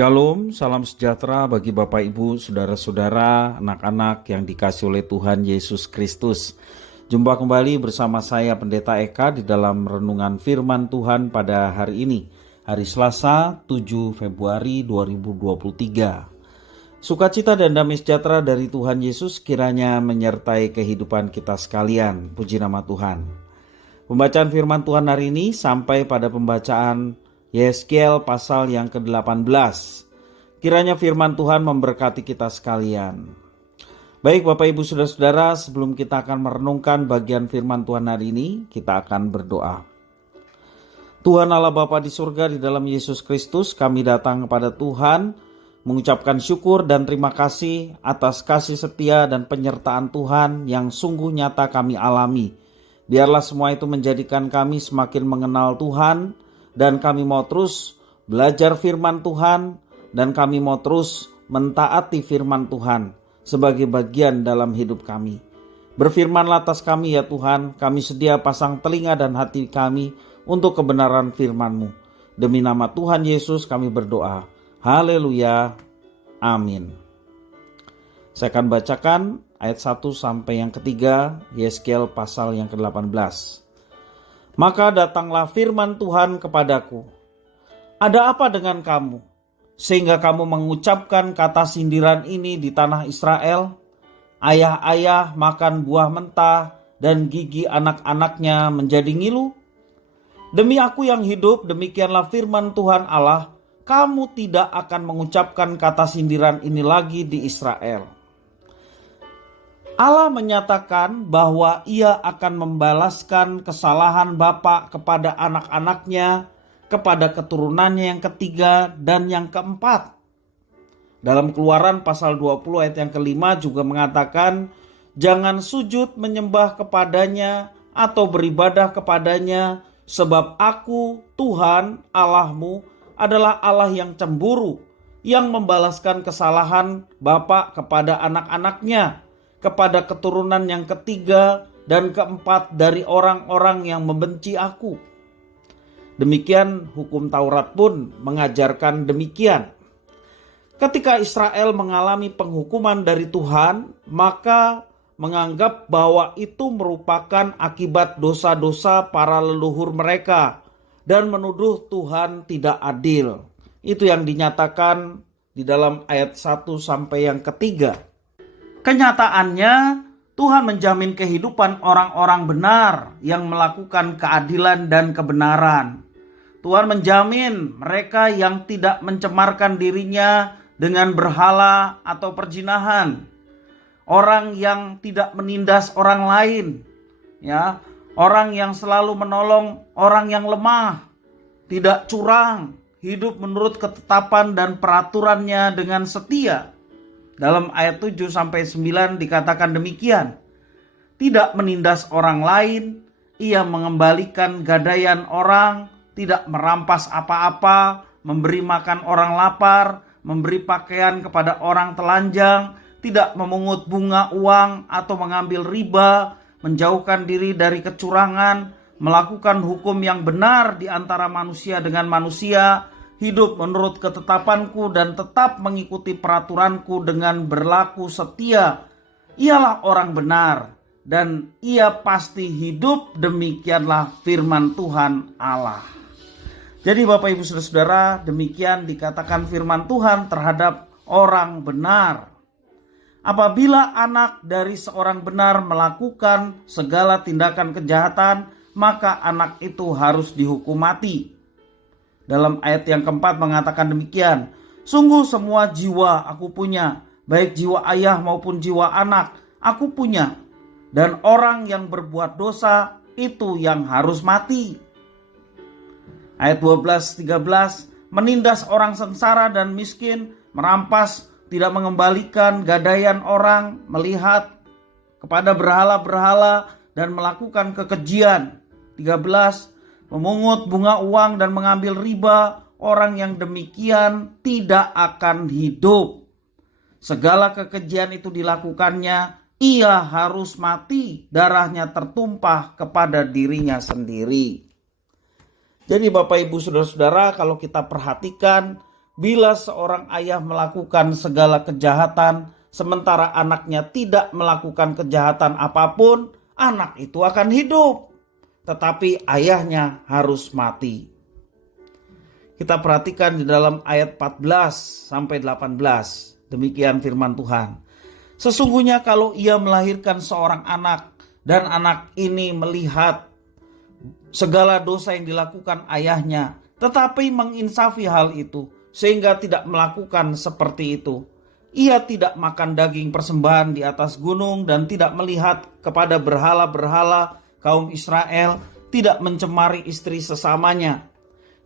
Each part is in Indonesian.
Shalom, salam sejahtera bagi Bapak Ibu, saudara-saudara, anak-anak yang dikasihi oleh Tuhan Yesus Kristus. Jumpa kembali bersama saya Pendeta Eka di dalam renungan firman Tuhan pada hari ini, hari Selasa 7 Februari 2023. Sukacita dan damai sejahtera dari Tuhan Yesus kiranya menyertai kehidupan kita sekalian. Puji nama Tuhan. Pembacaan firman Tuhan hari ini sampai pada pembacaan Yeskiel pasal yang ke-18. Kiranya firman Tuhan memberkati kita sekalian. Baik Bapak Ibu Saudara-saudara, sebelum kita akan merenungkan bagian firman Tuhan hari ini, kita akan berdoa. Tuhan Allah Bapa di surga, di dalam Yesus Kristus, kami datang kepada Tuhan mengucapkan syukur dan terima kasih atas kasih setia dan penyertaan Tuhan yang sungguh nyata kami alami. Biarlah semua itu menjadikan kami semakin mengenal Tuhan, dan kami mau terus belajar firman Tuhan, dan kami mau terus mentaati firman Tuhan sebagai bagian dalam hidup kami. Berfirmanlah atas kami ya Tuhan, kami sedia pasang telinga dan hati kami untuk kebenaran firman-Mu. Demi nama Tuhan Yesus kami berdoa. Haleluya. Amin. Saya akan bacakan ayat 1 sampai yang ketiga, Yeskiel pasal yang ke-18. Maka datanglah firman Tuhan kepadaku. Ada apa dengan kamu, sehingga kamu mengucapkan kata sindiran ini di tanah Israel? Ayah-ayah makan buah mentah dan gigi anak-anaknya menjadi ngilu? Demi aku yang hidup, demikianlah firman Tuhan Allah, kamu tidak akan mengucapkan kata sindiran ini lagi di Israel. Allah menyatakan bahwa ia akan membalaskan kesalahan bapa kepada anak-anaknya, kepada keturunannya yang ketiga dan yang keempat. Dalam Keluaran pasal 20 ayat yang kelima juga mengatakan, jangan sujud menyembah kepadanya atau beribadah kepadanya, sebab aku Tuhan Allahmu adalah Allah yang cemburu, yang membalaskan kesalahan bapa kepada anak-anaknya, kepada keturunan yang ketiga dan keempat dari orang-orang yang membenci aku. Demikian hukum Taurat pun mengajarkan demikian. Ketika Israel mengalami penghukuman dari Tuhan, maka menganggap bahwa itu merupakan akibat dosa-dosa para leluhur mereka dan menuduh Tuhan tidak adil. Itu yang dinyatakan di dalam ayat 1 sampai yang ketiga. Kenyataannya, Tuhan menjamin kehidupan orang-orang benar yang melakukan keadilan dan kebenaran. Tuhan menjamin mereka yang tidak mencemarkan dirinya dengan berhala atau perzinahan. Orang yang tidak menindas orang lain, ya, orang yang selalu menolong orang yang lemah, tidak curang, hidup menurut ketetapan dan peraturannya dengan setia. Dalam ayat 7 sampai 9 dikatakan demikian. Tidak menindas orang lain, ia mengembalikan gadaian orang, tidak merampas apa-apa, memberi makan orang lapar, memberi pakaian kepada orang telanjang, tidak memungut bunga uang atau mengambil riba, menjauhkan diri dari kecurangan, melakukan hukum yang benar di antara manusia dengan manusia, hidup menurut ketetapanku dan tetap mengikuti peraturanku dengan berlaku setia. Ialah orang benar dan ia pasti hidup, demikianlah firman Tuhan Allah. Jadi Bapak Ibu Saudara-saudara, demikian dikatakan firman Tuhan terhadap orang benar. Apabila anak dari seorang benar melakukan segala tindakan kejahatan, maka anak itu harus dihukum mati. Dalam ayat yang keempat mengatakan demikian, sungguh semua jiwa aku punya, baik jiwa ayah maupun jiwa anak aku punya, dan orang yang berbuat dosa itu yang harus mati. Ayat 12-13, menindas orang sengsara dan miskin, merampas, tidak mengembalikan gadaian orang, melihat kepada berhala-berhala dan melakukan kekejian. 13, memungut bunga uang dan mengambil riba, orang yang demikian tidak akan hidup. Segala kekejian itu dilakukannya, ia harus mati, darahnya tertumpah kepada dirinya sendiri. Jadi Bapak Ibu Saudara-saudara, kalau kita perhatikan Bila seorang ayah melakukan segala kejahatan, sementara anaknya tidak melakukan kejahatan apapun, anak itu akan hidup. Tetapi ayahnya harus mati. Kita perhatikan di dalam ayat 14 sampai 18. Demikian firman Tuhan. Sesungguhnya kalau ia melahirkan seorang anak dan anak ini melihat segala dosa yang dilakukan ayahnya, tetapi menginsafi hal itu sehingga tidak melakukan seperti itu. Ia tidak makan daging persembahan di atas gunung dan tidak melihat kepada berhala-berhala kaum Israel, tidak mencemari istri sesamanya,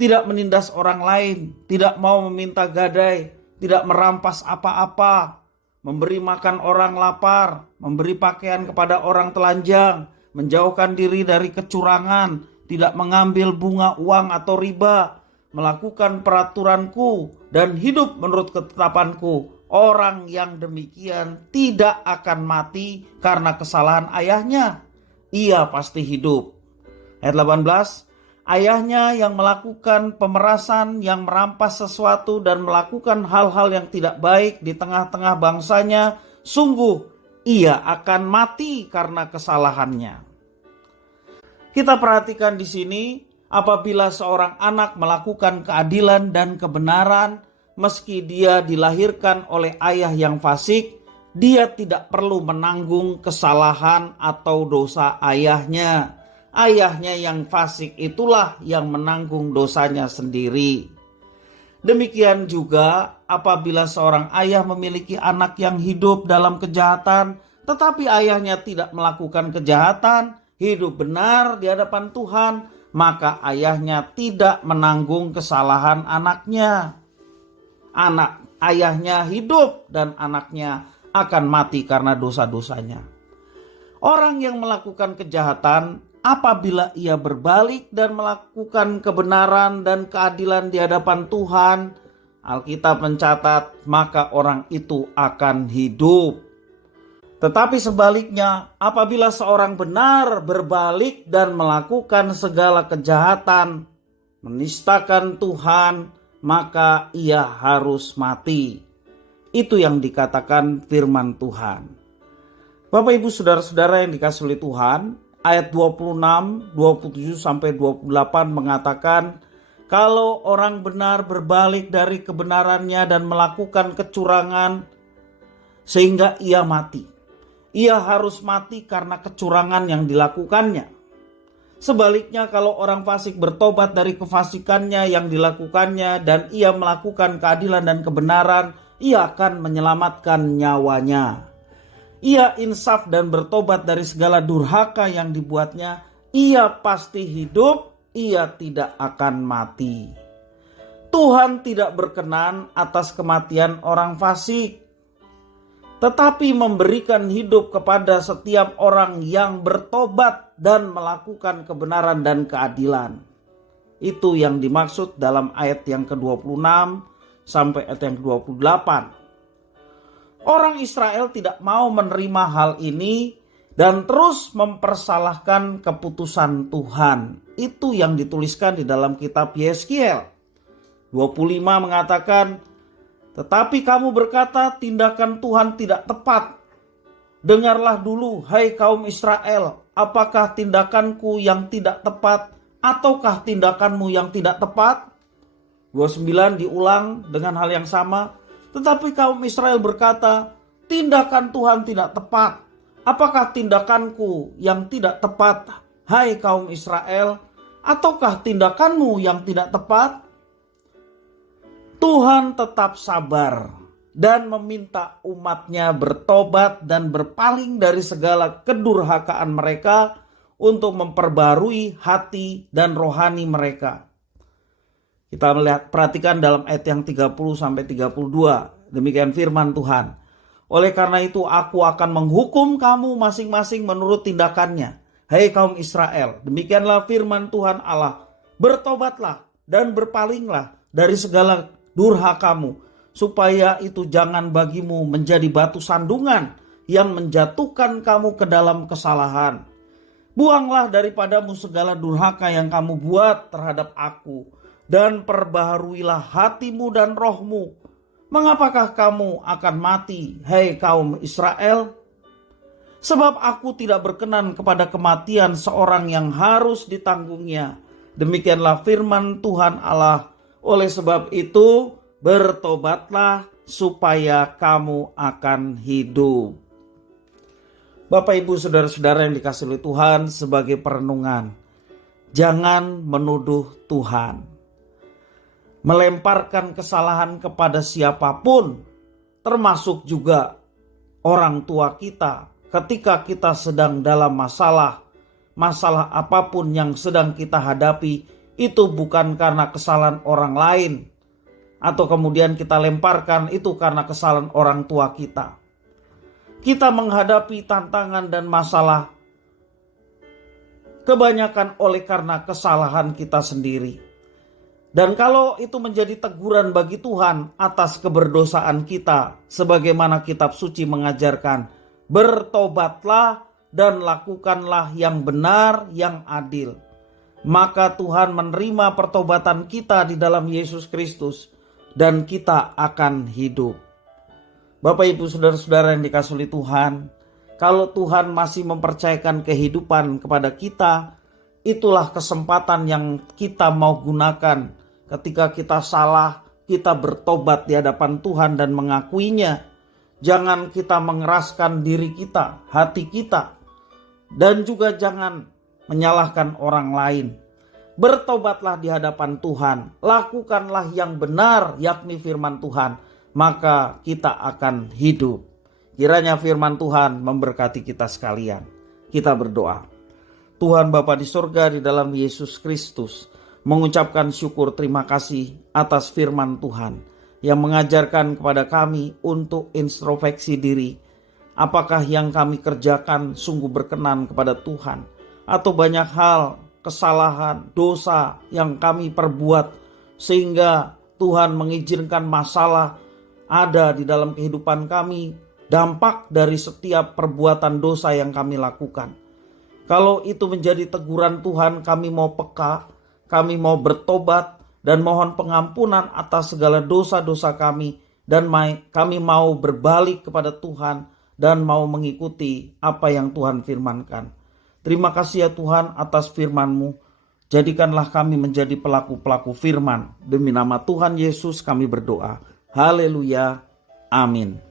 tidak menindas orang lain, tidak mau meminta gadai, tidak merampas apa-apa, memberi makan orang lapar, memberi pakaian kepada orang telanjang, menjauhkan diri dari kecurangan, tidak mengambil bunga uang atau riba, melakukan peraturanku dan hidup menurut ketetapanku. Orang yang demikian tidak akan mati karena kesalahan ayahnya. Ia pasti hidup. Ayat 18, ayahnya yang melakukan pemerasan, yang merampas sesuatu dan melakukan hal-hal yang tidak baik di tengah-tengah bangsanya, sungguh ia akan mati karena kesalahannya. Kita perhatikan di sini, apabila seorang anak melakukan keadilan dan kebenaran, meski dia dilahirkan oleh ayah yang fasik, dia tidak perlu menanggung kesalahan atau dosa ayahnya. Ayahnya yang fasik itulah yang menanggung dosanya sendiri. Demikian juga apabila seorang ayah memiliki anak yang hidup dalam kejahatan, tetapi ayahnya tidak melakukan kejahatan, hidup benar di hadapan Tuhan, maka ayahnya tidak menanggung kesalahan anaknya. Ayahnya hidup dan anaknya akan mati karena dosa-dosanya. Orang yang melakukan kejahatan, apabila ia berbalik dan melakukan kebenaran dan keadilan di hadapan Tuhan, Alkitab mencatat, maka orang itu akan hidup. Tetapi sebaliknya, apabila seorang benar berbalik dan melakukan segala kejahatan, menistakan Tuhan, maka ia harus mati. Itu yang dikatakan firman Tuhan. Bapak Ibu saudara-saudara yang dikasihi oleh Tuhan, ayat 26, 27 sampai 28 mengatakan, kalau orang benar berbalik dari kebenarannya dan melakukan kecurangan sehingga ia mati, ia harus mati karena kecurangan yang dilakukannya. Sebaliknya kalau orang fasik bertobat dari kefasikannya yang dilakukannya dan ia melakukan keadilan dan kebenaran, ia akan menyelamatkan nyawanya. Ia insaf dan bertobat dari segala durhaka yang dibuatnya, ia pasti hidup, ia tidak akan mati. Tuhan tidak berkenan atas kematian orang fasik, tetapi memberikan hidup kepada setiap orang yang bertobat dan melakukan kebenaran dan keadilan. Itu yang dimaksud dalam ayat yang ke-26 sampai ayat yang ke-28. Orang Israel tidak mau menerima hal ini dan terus mempersalahkan keputusan Tuhan. Itu yang dituliskan di dalam kitab Yeskiel 25 mengatakan, tetapi kamu berkata tindakan Tuhan tidak tepat. Dengarlah dulu, hai kaum Israel, apakah tindakanku yang tidak tepat ataukah tindakanmu yang tidak tepat? 29 diulang dengan hal yang sama. Tetapi kaum Israel berkata, tindakan Tuhan tidak tepat. Apakah tindakanku yang tidak tepat, hai kaum Israel, ataukah tindakanmu yang tidak tepat? Tuhan tetap sabar dan meminta umatnya bertobat dan berpaling dari segala kedurhakaan mereka untuk memperbarui hati dan rohani mereka. Kita perhatikan dalam ayat yang 30 sampai 32. Demikian firman Tuhan. Oleh karena itu aku akan menghukum kamu masing-masing menurut tindakannya. Hai kaum Israel, demikianlah firman Tuhan Allah. Bertobatlah dan berpalinglah dari segala durhakamu, supaya itu jangan bagimu menjadi batu sandungan yang menjatuhkan kamu ke dalam kesalahan. Buanglah daripadamu segala durhaka yang kamu buat terhadap aku, dan perbaharuilah hatimu dan rohmu. Mengapakah kamu akan mati, hai kaum Israel? Sebab aku tidak berkenan kepada kematian seorang yang harus ditanggungnya. Demikianlah firman Tuhan Allah. Oleh sebab itu, bertobatlah supaya kamu akan hidup. Bapak, Ibu, saudara-saudara yang dikasihi oleh Tuhan, sebagai perenungan, jangan menuduh Tuhan. Melemparkan kesalahan kepada siapapun, termasuk juga orang tua kita, ketika kita sedang dalam masalah apapun yang sedang kita hadapi, itu bukan karena kesalahan orang lain, atau kemudian kita lemparkan itu karena kesalahan orang tua kita. Kita menghadapi tantangan dan masalah kebanyakan oleh karena kesalahan kita sendiri. Dan kalau itu menjadi teguran bagi Tuhan atas keberdosaan kita, sebagaimana kitab suci mengajarkan, bertobatlah dan lakukanlah yang benar, yang adil. Maka Tuhan menerima pertobatan kita di dalam Yesus Kristus dan kita akan hidup. Bapak, Ibu, saudara-saudara yang dikasihi oleh Tuhan, kalau Tuhan masih mempercayakan kehidupan kepada kita, itulah kesempatan yang kita mau gunakan. Ketika kita salah, kita bertobat di hadapan Tuhan dan mengakuinya. Jangan kita mengeraskan diri kita, hati kita, dan juga jangan menyalahkan orang lain. Bertobatlah di hadapan Tuhan, lakukanlah yang benar, yakni firman Tuhan, maka kita akan hidup. Kiranya firman Tuhan memberkati kita sekalian. Kita berdoa. Tuhan Bapa di surga, di dalam Yesus Kristus, mengucapkan syukur terima kasih atas firman Tuhan yang mengajarkan kepada kami untuk introspeksi diri. Apakah yang kami kerjakan sungguh berkenan kepada Tuhan, atau banyak hal, kesalahan, dosa yang kami perbuat sehingga Tuhan mengizinkan masalah ada di dalam kehidupan kami, dampak dari setiap perbuatan dosa yang kami lakukan. Kalau itu menjadi teguran Tuhan, kami mau peka, kami mau bertobat dan mohon pengampunan atas segala dosa-dosa kami, dan kami mau berbalik kepada Tuhan dan mau mengikuti apa yang Tuhan firmankan. Terima kasih ya Tuhan atas firman-Mu. Jadikanlah kami menjadi pelaku-pelaku firman. Demi nama Tuhan Yesus kami berdoa. Haleluya. Amin.